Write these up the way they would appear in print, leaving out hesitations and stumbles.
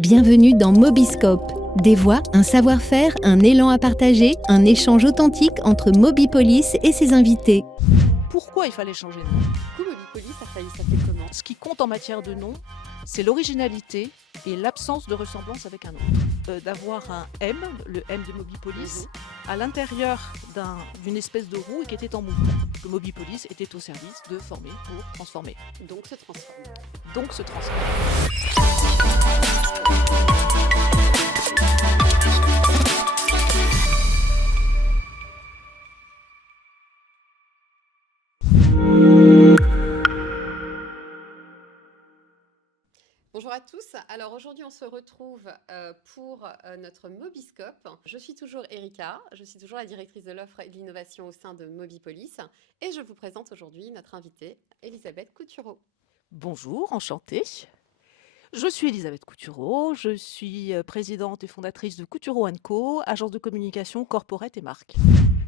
Bienvenue dans Mobiscope. Des voix, un savoir-faire, un élan à partager, un échange authentique entre Mobipolis et ses invités. Pourquoi il fallait changer de nom? Du coup, Mobipolis a failli s'appeler comment? Ce qui compte en matière de nom, c'est l'originalité et l'absence de ressemblance avec un autre. D'avoir un M, le M de Mobipolis, à l'intérieur d'une espèce de roue et qui était en mouvement. Le Mobipolis était au service de former pour transformer. Donc se transforme. Donc se transformer. Bonjour à tous. Alors aujourd'hui, on se retrouve pour notre Mobiscope. Je suis toujours Erika, je suis toujours la directrice de l'offre et de l'innovation au sein de Mobipolis et je vous présente aujourd'hui notre invitée, Elisabeth Coutureau. Bonjour, enchantée. Je suis Elisabeth Coutureau, je suis présidente et fondatrice de Coutureau & Co, agence de communication corporate et marque.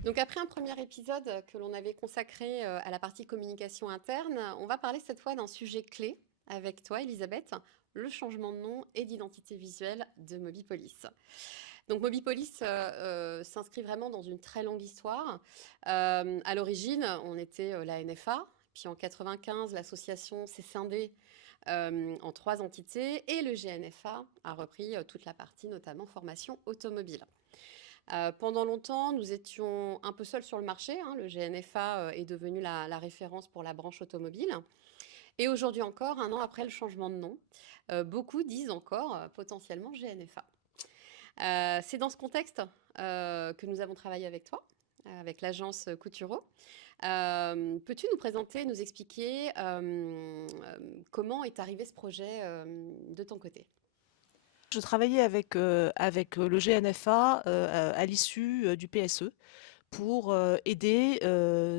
Donc après un premier épisode que l'on avait consacré à la partie communication interne, on va parler cette fois d'un sujet clé avec toi, Elisabeth, le changement de nom et d'identité visuelle de Mobipolis. Donc Mobipolis s'inscrit vraiment dans une très longue histoire. À l'origine, on était la NFA, puis en 95, l'association s'est scindée en 3 entités et le GNFA a repris toute la partie, notamment formation automobile. Pendant longtemps, nous étions un peu seuls sur le marché. Le GNFA est devenu la référence pour la branche automobile. Et aujourd'hui encore, un an après le changement de nom, beaucoup disent encore potentiellement GNFA. C'est dans ce contexte que nous avons travaillé avec toi, avec l'agence Coutureau. Peux-tu nous présenter, nous expliquer comment est arrivé ce projet de ton côté ? Je travaillais avec le GNFA à l'issue du PSE pour aider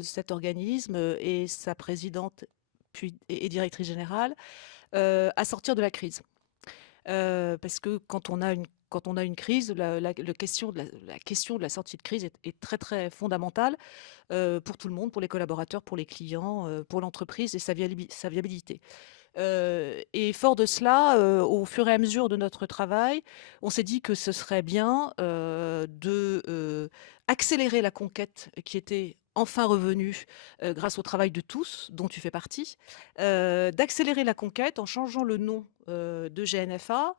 cet organisme et sa présidente et directrice générale à sortir de la crise. Parce que quand on a une crise, la question de la sortie de crise est très très fondamentale pour tout le monde, pour les collaborateurs, pour les clients, pour l'entreprise et sa viabilité. Et fort de cela, au fur et à mesure de notre travail, on s'est dit que ce serait bien de accélérer la conquête qui était enfin revenue grâce au travail de tous, dont tu fais partie, d'accélérer la conquête en changeant le nom de GNFA,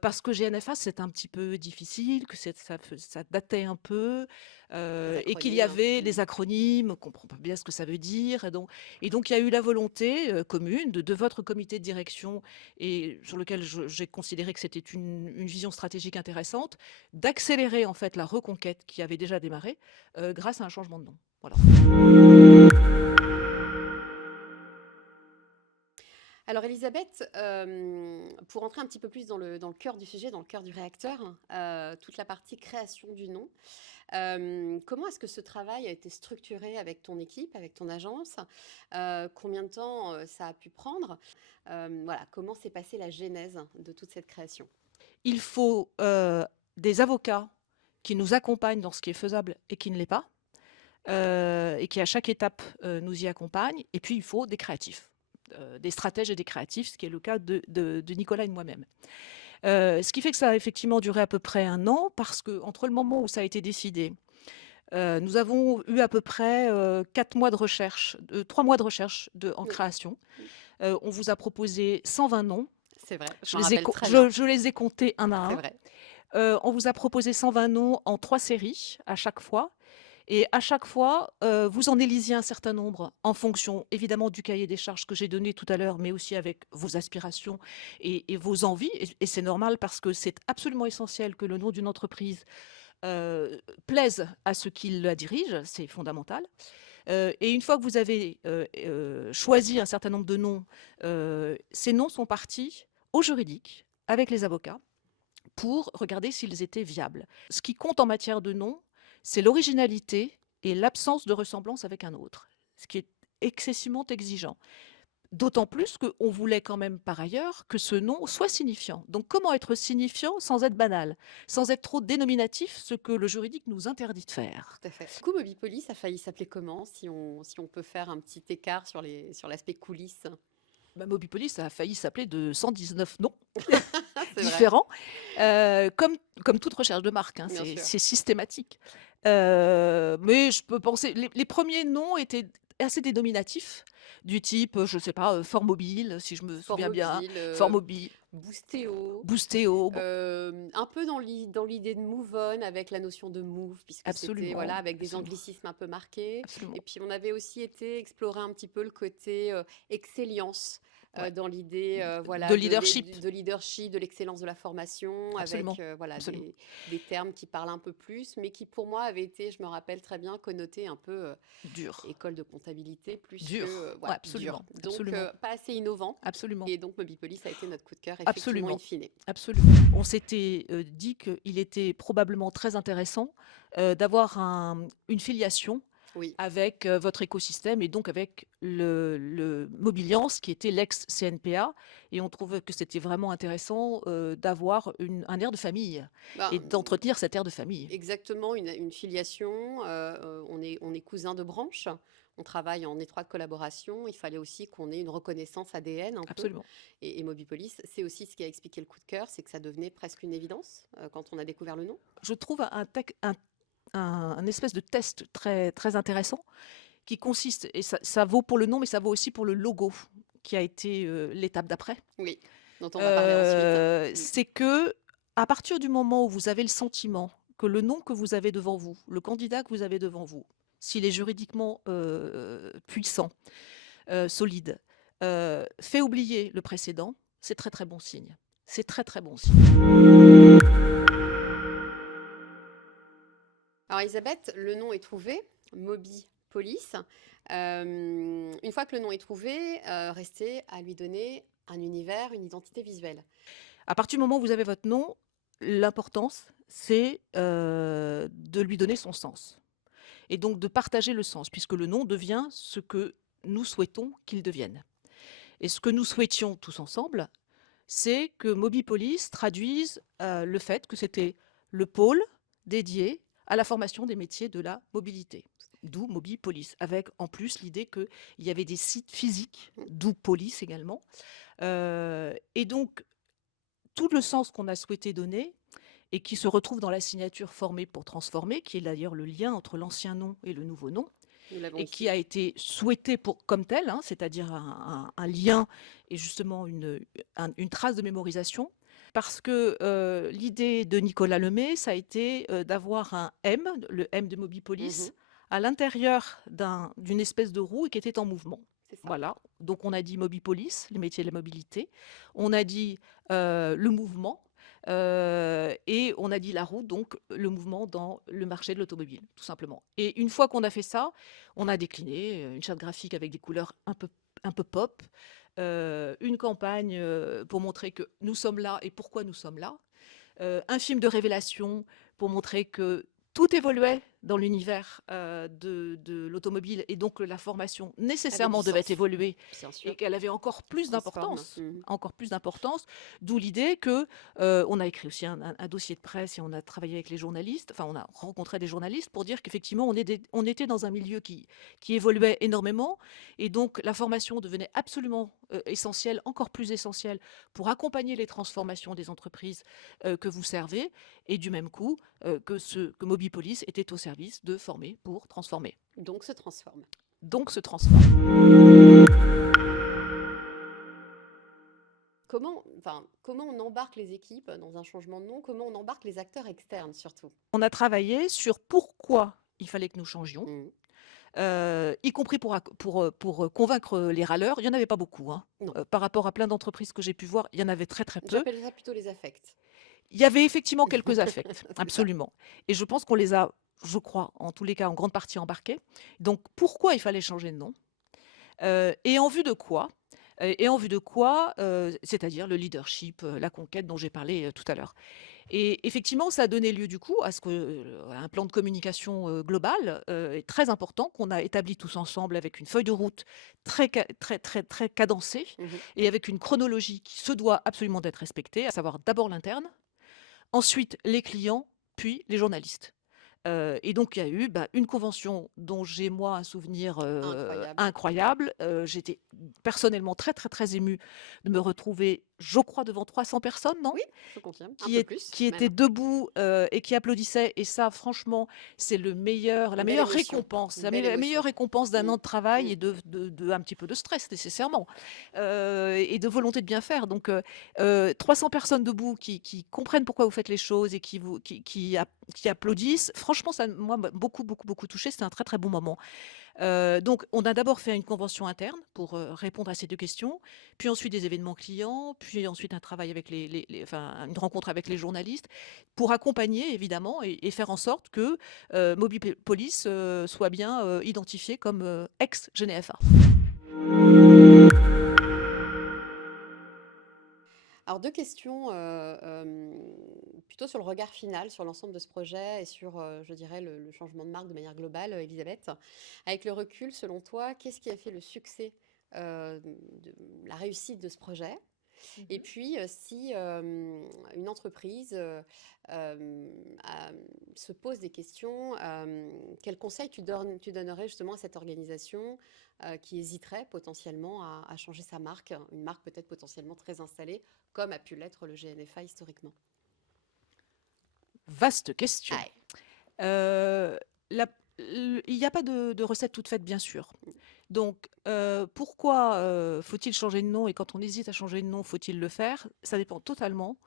parce que GNFA, c'est un petit peu difficile, que ça datait un peu, et qu'il y avait les acronymes, on ne comprend pas bien ce que ça veut dire. Et donc, il y a eu la volonté commune de votre comité de direction, et sur lequel j'ai considéré que c'était une vision stratégique intéressante, d'accélérer en fait la reconquête qui avait déjà démarré grâce à un changement de nom. Voilà. Alors Elisabeth, pour entrer un petit peu plus dans le cœur du sujet, dans le cœur du réacteur, toute la partie création du nom, comment est-ce que ce travail a été structuré avec ton équipe, avec ton agence? Combien de temps ça a pu prendre? Voilà, comment s'est passée la genèse de toute cette création? Il faut des avocats qui nous accompagnent dans ce qui est faisable et qui ne l'est pas, et qui à chaque étape nous y accompagnent. Et puis il faut des créatifs, des stratèges et des créatifs, ce qui est le cas de Nicolas et de moi-même. Ce qui fait que ça a effectivement duré à peu près un an, parce que entre le moment où ça a été décidé, nous avons eu à peu près 4 mois de recherche, 3 mois de recherche en Oui. création. On vous a proposé 120 noms. C'est vrai, Je je m'en les ai, rappelle très bien. je les ai comptés un à C'est un. vrai. On vous a proposé 120 noms en 3 séries à chaque fois. Et à chaque fois, vous en élisiez un certain nombre en fonction, évidemment, du cahier des charges que j'ai donné tout à l'heure, mais aussi avec vos aspirations et vos envies. Et c'est normal, parce que c'est absolument essentiel que le nom d'une entreprise plaise à ceux qui la dirigent, c'est fondamental. Et une fois que vous avez choisi un certain nombre de noms, ces noms sont partis au juridique avec les avocats pour regarder s'ils étaient viables. Ce qui compte en matière de nom, c'est l'originalité et l'absence de ressemblance avec un autre, ce qui est excessivement exigeant. D'autant plus qu'on voulait quand même par ailleurs que ce nom soit signifiant. Donc comment être signifiant sans être banal, sans être trop dénominatif, ce que le juridique nous interdit de faire. Tout à fait. Du coup, Mobipolis a failli s'appeler comment, si on peut faire un petit écart sur l'aspect coulisses? Mobipolis, ça a failli s'appeler de 119 noms C'est vrai, différents, comme toute recherche de marque, hein, bien sûr. c'est systématique. Mais je peux penser les premiers noms étaient assez dénominatifs, du type, je sais pas, Fort Mobile, si je me Sport souviens bien, mobile, Fort Mobile, Boostéo, Boostéo, bon, un peu dans l'idée de move on avec la notion de move, puisque c'était absolument, voilà, avec des absolument, anglicismes un peu marqués. Et absolument. puis on avait aussi été explorer un petit peu le côté excellence Ouais. dans l'idée De voilà, leadership, de leadership, de l'excellence de la formation, avec absolument, voilà, absolument. des termes qui parlent un peu plus, mais qui pour moi avaient été, je me rappelle très bien, connotés un peu Dur, école de comptabilité plus que dur, ouais, ouais, dur. absolument, Donc absolument, pas assez innovant. absolument. Et donc Mobipolis a été notre coup de cœur, effectivement, in Absolument, fine. absolument. On s'était, dit qu'il était probablement très intéressant, d'avoir une filiation Oui. avec, votre écosystème et donc avec le Mobiliance qui était l'ex-CNPA et on trouvait que c'était vraiment intéressant, d'avoir un air de famille et Ben, d'entretenir cet air de famille. exactement, une filiation. On est cousins de branche. On travaille en étroite collaboration. Il fallait aussi qu'on ait une reconnaissance ADN un peu. Absolument. Et Mobipolis, c'est aussi ce qui a expliqué le coup de cœur, c'est que ça devenait presque une évidence quand on a découvert le nom. Je trouve un espèce de test très, très intéressant qui consiste, et ça vaut pour le nom, mais ça vaut aussi pour le logo, qui a été l'étape d'après. Oui, dont on va parler ensuite. C'est que à partir du moment où vous avez le sentiment que le nom que vous avez devant vous, le candidat que vous avez devant vous, s'il est juridiquement puissant, solide, fait oublier le précédent, c'est très très bon signe. C'est très très bon signe. Alors Elisabeth, le nom est trouvé, Moby Police. Une fois que le nom est trouvé, restait à lui donner un univers, une identité visuelle. À partir du moment où vous avez votre nom, l'importance, c'est de lui donner son sens. Et donc de partager le sens, puisque le nom devient ce que nous souhaitons qu'il devienne. Et ce que nous souhaitions tous ensemble, c'est que Mobipolis traduise le fait que c'était le pôle dédié à la formation des métiers de la mobilité. D'où Mobipolis, avec en plus l'idée qu'il y avait des sites physiques, d'où Police également. Et donc, tout le sens qu'on a souhaité donner, et qui se retrouve dans la signature formée pour transformer, qui est d'ailleurs le lien entre l'ancien nom et le nouveau nom, Nous l'avons et qui ici. a été souhaité comme tel, hein, c'est-à-dire un lien et justement une trace de mémorisation. Parce que l'idée de Nicolas Lemay, ça a été d'avoir un M, le M de Mobipolis, Mhm, à l'intérieur d'une espèce de roue et qui était en mouvement. c'est ça. Voilà, donc on a dit Mobipolis, les métiers de la mobilité, on a dit le mouvement, et on a dit la roue, donc le mouvement dans le marché de l'automobile, tout simplement. Et une fois qu'on a fait ça, on a décliné une charte graphique avec des couleurs un peu pop, une campagne pour montrer que nous sommes là et pourquoi nous sommes là, un film de révélation pour montrer que tout évoluait dans l'univers de l'automobile et donc la formation Avait du nécessairement devait sens, évoluer bien sûr. et qu'elle avait Transforme. Mhm. encore plus d'importance, d'où l'idée que on a écrit aussi un dossier de presse et on a travaillé avec les journalistes, enfin on a rencontré des journalistes pour dire qu'effectivement on était dans un milieu qui évoluait énormément et donc la formation devenait absolument essentielle, encore plus essentielle pour accompagner les transformations des entreprises que vous servez et du même coup que Mobipolis était au service de former pour transformer. Donc se transforme. Donc se transforme. Comment on embarque les équipes dans un changement de nom? Comment on embarque les acteurs externes surtout? On a travaillé sur pourquoi il fallait que nous changions, Mhm. y compris pour convaincre les râleurs. Il n'y en avait pas beaucoup. Hein. Non, Par rapport à plein d'entreprises que j'ai pu voir, il y en avait très très peu. j'appelle ça plutôt les affects. Il y avait effectivement quelques affects, C'est ça. absolument. Et je pense qu'on les a, je crois, en tous les cas, en grande partie embarqués. Donc pourquoi il fallait changer de nom et en vue de quoi c'est-à-dire le leadership, la conquête dont j'ai parlé tout à l'heure. Et effectivement, ça a donné lieu du coup à un plan de communication global et très important qu'on a établi tous ensemble avec une feuille de route très cadencée Mhm. et avec une chronologie qui se doit absolument d'être respectée, à savoir d'abord l'interne, ensuite les clients, puis les journalistes. Et donc il y a eu, une convention dont j'ai moi un souvenir, Incroyable. incroyable. J'étais personnellement très, très, très émue de me retrouver, je crois, devant 300 personnes, non? Oui, je confirme, un Qui peu est plus qui étaient même. debout, et qui applaudissaient, et ça franchement, c'est la Une belle meilleure émotion, récompense, une belle la émotion. meilleure récompense d'un Mmh. an de travail Mmh. et de un petit peu de stress nécessairement, et de volonté de bien faire. Donc 300 personnes debout qui comprennent pourquoi vous faites les choses et qui applaudissent. Franchement, ça moi m'a beaucoup, beaucoup, beaucoup touchée. C'était un très, très bon moment. Donc on a d'abord fait une convention interne pour, répondre à ces 2 questions, puis ensuite des événements clients, puis ensuite un travail avec une rencontre avec les journalistes pour accompagner évidemment et faire en sorte que, Mobipolice, soit bien, identifié comme, ex-GNFA. Alors 2 questions, plutôt sur le regard final sur l'ensemble de ce projet et sur, je dirais le changement de marque de manière globale, Élisabeth. Avec le recul, selon toi, qu'est-ce qui a fait le succès, de la réussite de ce projet? Et Mmh. puis, si, une entreprise, se pose des questions, quels conseils tu donnerais justement à cette organisation, qui hésiterait potentiellement à changer sa marque? Une marque peut-être potentiellement très installée, comme a pu l'être le GNFA historiquement. Vaste question. Ouais. Heu, la il n'y a pas de recette toute faite, bien sûr. Donc, pourquoi, faut-il changer de nom, et quand on hésite à changer de nom, faut-il le faire? Ça dépend totalement,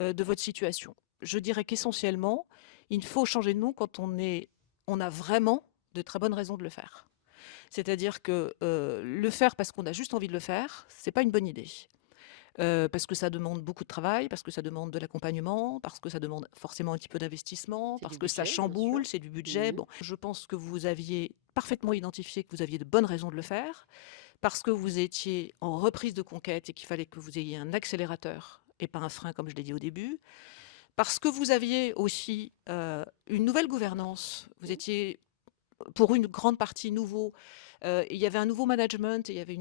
de votre situation. Je dirais qu'essentiellement, il faut changer de nom quand on a vraiment de très bonnes raisons de le faire. C'est-à-dire que, le faire parce qu'on a juste envie de le faire, c'est pas une bonne idée. Parce que ça demande beaucoup de travail, parce que ça demande de l'accompagnement, parce que ça demande forcément un petit peu d'investissement, C'est du parce que ça budget, bien sûr. chamboule, c'est du budget. Mmh. Bon, je pense que vous aviez parfaitement identifié que vous aviez de bonnes raisons de le faire, parce que vous étiez en reprise de conquête et qu'il fallait que vous ayez un accélérateur et pas un frein, comme je l'ai dit au début. Parce que vous aviez aussi, une nouvelle gouvernance. Vous Mmh. étiez, pour une grande partie, nouveau. Il y avait un nouveau management, et il y avait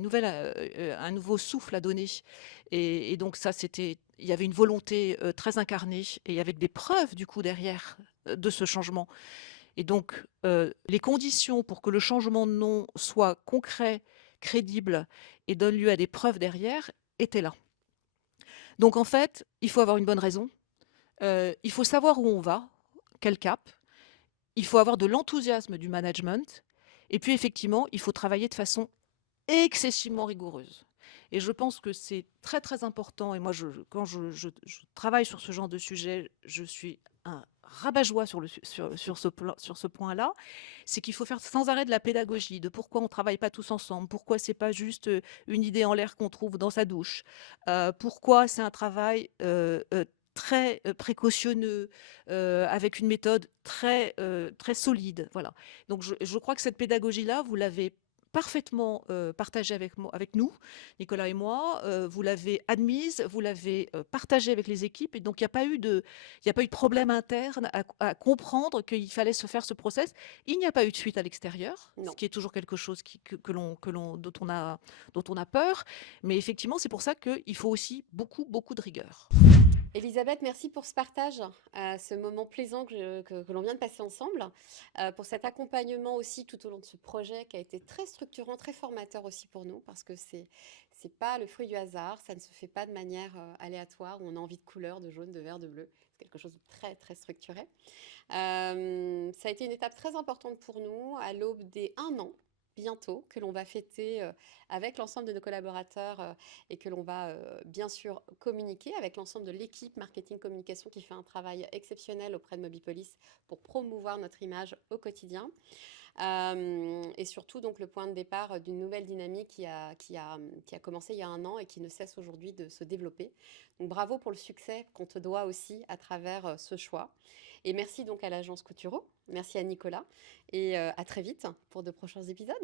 un nouveau souffle à donner. Et donc ça, il y avait une volonté, très incarnée, et avec des preuves du coup derrière, de ce changement. Et donc, les conditions pour que le changement de nom soit concret, crédible et donne lieu à des preuves derrière étaient là. Donc en fait, il faut avoir une bonne raison, il faut savoir où on va, quel cap, il faut avoir de l'enthousiasme du management, et puis effectivement, il faut travailler de façon excessivement rigoureuse. Et je pense que c'est très, très important, et moi quand je travaille sur ce genre de sujet, je suis un rabat-joie sur ce point-là. C'est qu'il faut faire sans arrêt de la pédagogie, de pourquoi on ne travaille pas tous ensemble, pourquoi c'est pas juste, une idée en l'air qu'on trouve dans sa douche, pourquoi c'est un travail, très, précautionneux, avec une méthode très, très solide, voilà. Donc je crois que cette pédagogie-là, vous l'avez parfaitement, partagée avec nous, Nicolas et moi. Vous l'avez admise, vous l'avez, partagée avec les équipes, et donc il y a pas eu de problème interne à comprendre qu'il fallait se faire ce process. Il n'y a pas eu de suite à l'extérieur, ce Non. qui est toujours quelque chose dont on a peur. Mais effectivement, c'est pour ça qu'il faut aussi beaucoup, beaucoup de rigueur. Elisabeth, merci pour ce partage, ce moment plaisant que l'on vient de passer ensemble, pour cet accompagnement aussi tout au long de ce projet qui a été très structurant, très formateur aussi pour nous, parce que c'est pas le fruit du hasard, ça ne se fait pas de manière aléatoire, où on a envie de couleur, de jaune, de vert, de bleu. C'est quelque chose de très, très structuré. Ça a été une étape très importante pour nous, à l'aube des 1 an bientôt, que l'on va fêter avec l'ensemble de nos collaborateurs et que l'on va bien sûr communiquer avec l'ensemble de l'équipe marketing communication qui fait un travail exceptionnel auprès de Mobipolice pour promouvoir notre image au quotidien. Et surtout donc le point de départ d'une nouvelle dynamique qui a commencé il y a 1 an et qui ne cesse aujourd'hui de se développer. Donc bravo pour le succès qu'on te doit aussi à travers ce choix. Et merci donc à l'agence Couturo, merci à Nicolas et à très vite pour de prochains épisodes.